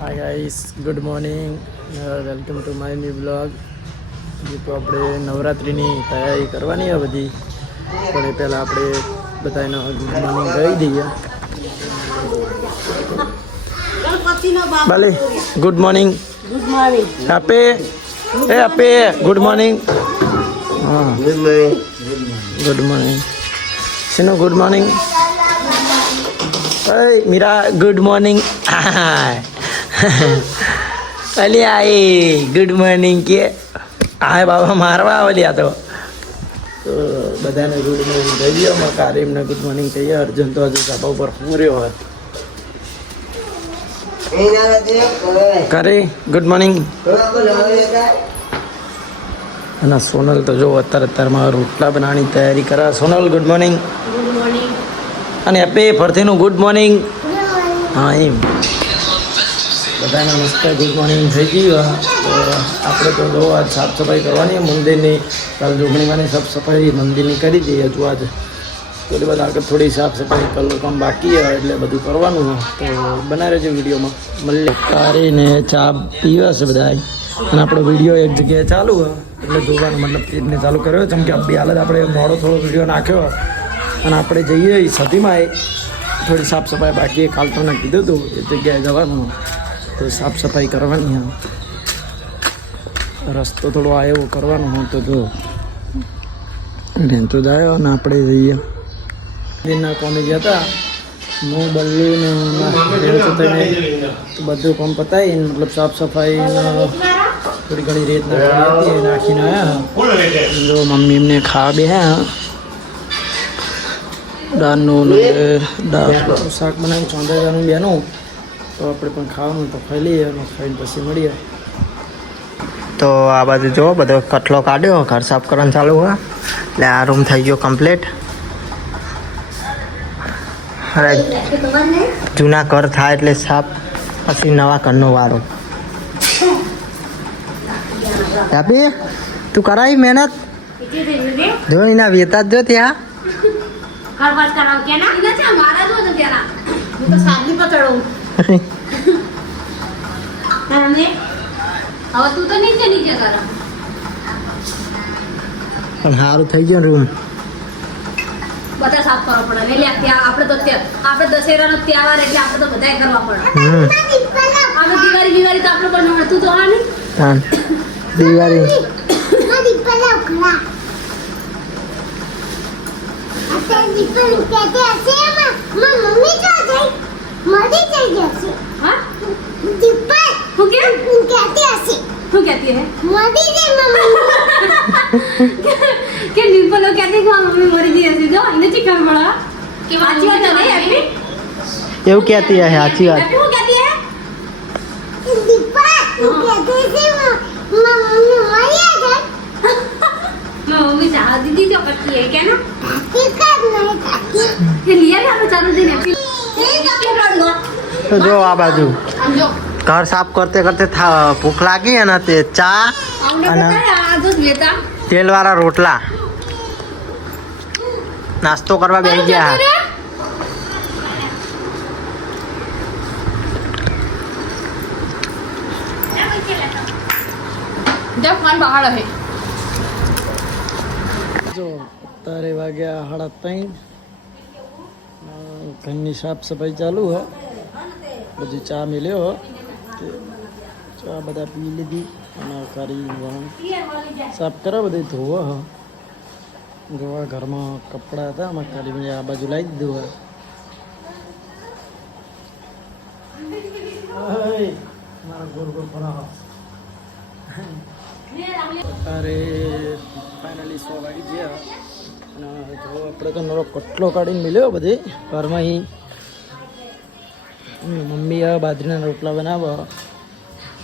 Hi guys good morning welcome to my new blog જે તો આપણે નવરાત્રિની તૈયારી કરવાની આ બધી. પણ એ પહેલાં આપણે બધાને ગુડ મોર્નિંગ કહી દઈએ. ભલે ગુડ મોર્નિંગ ગુડ મોર્નિંગ આપે એ આપે ગુડ મોર્નિંગ હા. ગુડ મોર્નિંગ શેનો good morning Meera good morning Ali આઈ ગુડ મોર્નિંગ કે. હા બાબા મારવા આવેલી આ તો. તો બધાને ગુડ મોર્નિંગ થઈ ગયો માં કારીમને ગુડ મોર્નિંગ કહીએ અર્જુન તો હજુ ધાબા ઉપર પૂર્યો હોય. કરી. ગુડ મોર્નિંગ અને સોનલ તો જો અત્યારે અત્યારમાં રોટલા બનાવવાની તૈયારી કરે. Sonal good morning good morning અને આપે ફરતીનું ગુડ મોર્નિંગ હા એમ. બધાને નમસ્કાર ગુડ મોર્નિંગ થઈ ગયું તો આપણે તો જો આજ સાફ સફાઈ કરવાની મંદિરની. કાલ જોગણીમાંની સાફ સફાઈ, મંદિરની કરી દઈએ હજુ આજ. થોડી બધા આગળ થોડી સાફ સફાઈ કરવું કામ બાકી હોય એટલે બધું કરવાનું તો બનાવી રહેજો વિડીયોમાં. મળીએ. કારીને ચા પીવા છે બધા અને આપણો વીડિયો એક જગ્યાએ ચાલુ હોય એટલે જોવાનું મતલબ એને ચાલુ કર્યો જેમ કે અબી હાલત આપણે મોડો થોડો વીડિયો નાખ્યો અને આપણે જઈએ સતીમાં થોડી સાફ સફાઈ બાકી કાલ તમને કીધું હતું, એ જગ્યાએ જવાનું તો સાફ સફાઈ કરવાની રસ્તો થોડો આ એવો કરવાનો હતો તો રેંતો જાય અને આપણે જઈએ. દિનના કોમે ગયા હતા. હું બલ્લુ ને થઈને બધું કામ પતાવી મતલબ સાફ સફાઈ થોડી ઘણી રેત નાખી નાખીને આવ્યા જો મમ્મી એમને ખાવા બે દાળનું ને, દાળ, શાક બનાવ્યું ચોંદરવાનું બેનું. તો આપણે પણ ખાવાનું તો ખાઈ લઈએ અને ખાઈને પછી મળીએ. તો આ બાજુ જો બધો કટલો કાઢ્યો ઘર સાફ કરવાનું ચાલુ હોય. એટલે આ રૂમ થઈ ગયો કમ્પ્લીટ. અરે જૂના ઘર થાય એટલે સાફ પછી નવા ઘરનો વારો. આપી તું કરાવી મહેનત? જો એના વેતા જ જો ત્યાં. પણ સારું થઈ ગયો રૂમ બધા સાફ કરવા પડે ને ત્યાં આપણે તો આપણે દશેરાનો તહેવાર એટલે આપણે તો બધાય કરવા પડે હમ આપણે દિવાળી દિવાળી તો આપણે પણ તું તો આની હા દિવાળી હા હું કેમ શું કહેતી હે કે નિર્મલો કહેતી કે મારી મમ્મી મરી ગઈ હશે જો એને ચી ખબર પડે કે સાચી है છે હેપી એવું કહેતી હે સાચી વાત મમ્મી ચાહ દીદી તો કરતી હે કે ના કે લીયા ચાલુ તો જો આ બાજુ જો ઘર સાફ કરતે કરતે થા- ભૂખ લાગી અને તે ચા અને- તેલવાળા રોટલા. નાસ્તો કરવા બેસી ગયા જો તારે વાગ્યા સાડા ત્રણ. ઘરની સાફ સફાઈ ચાલુ હે. બધી ચા મિલ્યો હો. તે ચા બધા પી લીધી અને કરી વાહન સાફ કરે બધી ધોવા હા. ધોવા ઘરમાં કપડાં હતા આમાં કાઢી મને આ બાજુ લાવી દીધું હોય અત્યારે ફાઇનલી સો વાગી ગયા. અને જો આપણે તો નવો કટલો કાઢીને મળ્યો બધે ઘરમાં અહીં. મમ્મી આ બાજરીના રોટલા બનાવો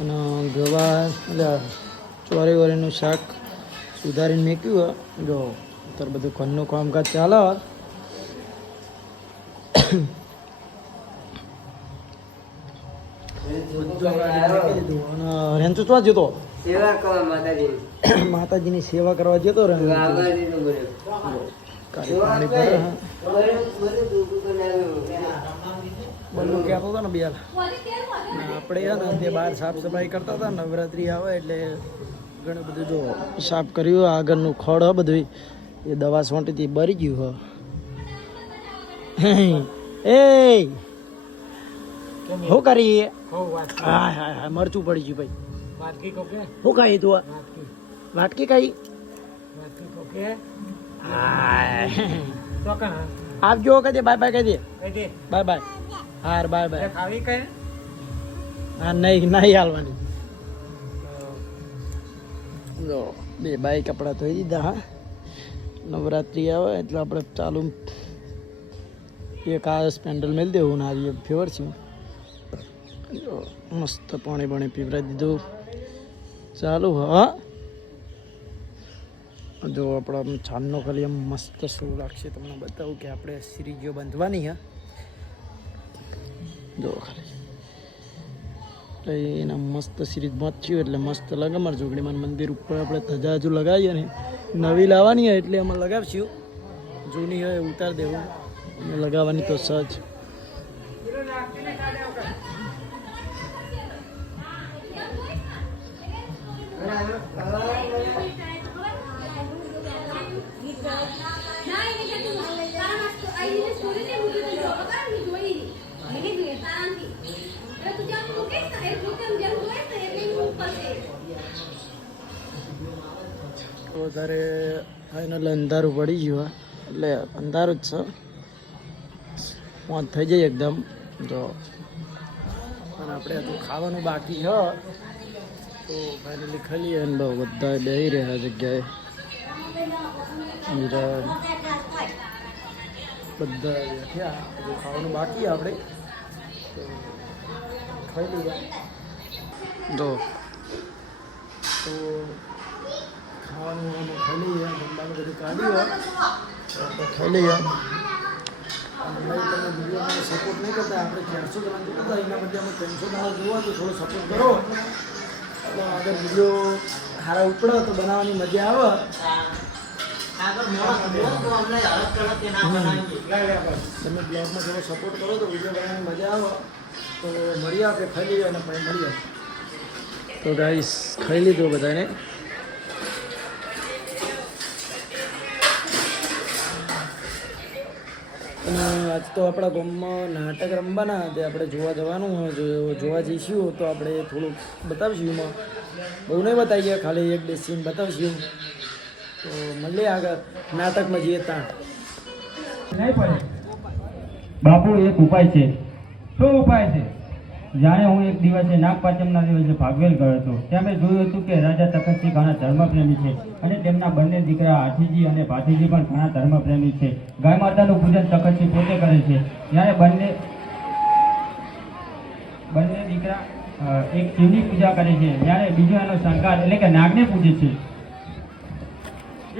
અને ગવા એટલે ચોરી વરીનું શાક સુધારીને મેક્યું. જો અત્યારે બધું ઘરનું કામકાજ ચાલે. જતો. કરવા માતાજી માતાજીની સેવા કરવા જતો રહે કાળી પાણી ભરે હે. કહેતો હતો ને. ને આપણે છે ને તે બહાર સાફ સફાઈ કરતા હતા નવરાત્રિ આવે એટલે ઘણું બધું જો સાફ કર્યું આગળનું ખડ હ બધું એ દવા છોંટીથી બરી ગયું હ. એ! શું કરી? હા હા હા મરચું પડી ગયું ભાઈ. શું ખાઈ તું? વાટકી ખાઈ? હાય. આવજો કહી દે બાય બાય કહી બાય બાય. હાર બાય બાય. હા નહીં નહીં હાલવાની. જો બે બાય કપડાં ધોઈ દીધા હા. નવરાત્રિ આવે એટલે આપણે ચાલુ એક આ સ્પેન્ડલ મેળ દેવું ને આ ફેવર છે. જો મસ્ત પાણી પાણી પીવરાઈ દીધું. ચાલુ હા. જો આપણા છાનનો ખાલી એમ મસ્ત શું લાગશે તમને બતાવું કે આપણે સિરીજો બાંધવાની હા. જો ખાલી. એટલે એના મસ્ત સિરીજ થયું એટલે મસ્ત લાગે મારા જોગડીમાન મંદિર ઉપર આપણે ધજા હજુ લગાવીએ ને. નવી લાવવાની હોય એટલે અમે લગાવશું. જૂની હોય ઉતાર દેવું. અને લગાવવાની તો સજ. ના, એને કે તું તારા નાસ્તો આઈને સ્ટોરી તે મૂકી દીધી. ખબરની જોઈ ની. એને જોઈએ તારાથી. એટલે તું જ્યાં મૂકીશ ને, એ પોતે જેમ જોઈશ ને, એટલે ઈ ઉપર છે. વધારે ફાઇનલ અંધારું પડી ગયું. એટલે અંધારું જ છે. પાંચ થઈ જાય એકદમ. જો. પણ આપણે હજુ ખાવાનું બાકી છે તો ફાઇનલી ખાલી અને બહુ બધા બેહી રહ્યા જગ્યાએ. બધા બેઠ્યા હજુ ખાવાનું બાકી આપણે. ખાઈ લીધા જો. તો ખાવાનું અમે ખાઈ લઈએ બધું કાઢી હોય તો ખાઈ તમે વિડીયોને સપોર્ટ નહીં કરતા આપણે ચારસો ગ્રામ જોતા એના બદલે અમે જોવા તો થોડો સપોર્ટ કરો એટલે આગળ વીડિયો સારા ઉપડે તો બનાવવાની મજા આવે તમે બ્લોગમાં થોડો સપોર્ટ કરો તો વીડિયો બનાવવાની મજા આવે તો મળીએ આપણે ખાઈ લઈએ અને પછી મળીએ તો ગાઈસ ખાઈ લીધું બધાને. અને આજ તો આપણા ગામમાં નાટક રમવાના તે આપણે જોવા જવાનું હોય જોવા જઈશું તો આપણે થોડુંક બતાવીશું એમાં. બહુ નહીં બતાવીએ ખાલી એક બે સીન બતાવશું. તો મળીએ આગળ નાટકમાં જઈએ ત્યાં બાપુ, એક ઉપાય છે. શું ઉપાય છે? જાણે હું એક દિવસે નાગપાંચમના દિવસે ભાગવેલ ગયો હતો. ત્યાં મેં જોયું હતું કે રાજા તખતસિંહ ઘણા ધર્મપ્રેમી છે અને તેમના બંને દીકરા હાથીજી અને ભાથીજી પણ ઘણા ધર્મપ્રેમી છે. ગાય માતાનું પૂજન તખતસિંહ પોતે કરે છે. જ્યારે બંને બંને દીકરા એક શિવની પૂજા કરે છે. જ્યારે બીજો એનો શંકાર એટલે કે નાગને પૂજે છે.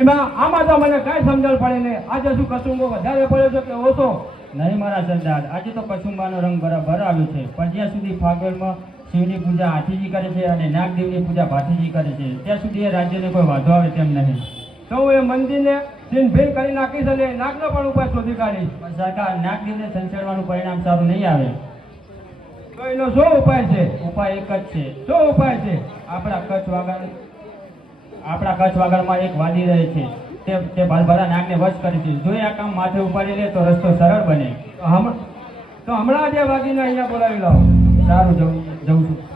એમાં આમાં તો મને કાંઈ સમજણ પડે નહીં. આજે શું કસુંબો વધારે પડ્યો છે કે ઓછો? નહીં મારા સરદાર આજે તો કસુંબાનો રંગ બરાબર આવ્યો છે. પણ જ્યાં સુધી ફાગણમાં શિવની પૂજા હાથીજી કરે છે અને નાગદેવની પૂજા ભાથીજી કરે છે, ત્યાં સુધી એ રાજ્યને કોઈ વાંધો આવે તેમ નહીં. તો હું એ મંદિરને સીન ભીન કરી નાખીશ અને નાગનો પણ ઉપાય શોધી કાઢીશ. પણ સરકાર, નાગદેવને સંસેડવાનું પરિણામ સારું નહીં આવે. તો એનો શું ઉપાય છે? ઉપાય એક જ છે. શું ઉપાય છે? આપણા કચ્છ વાગણ આપણા કચ્છ વાગણમાં એક વાદી રહે છે. તે તે ભરભરા નાગને વશ કરી દીધું જો આ કામ માથે ઉપાડી લે તો રસ્તો સરળ બને. તો હમ તો હમણાં જે વાગીને અહીંયા બોલાવી લાવો. સારું જવું જવું છું.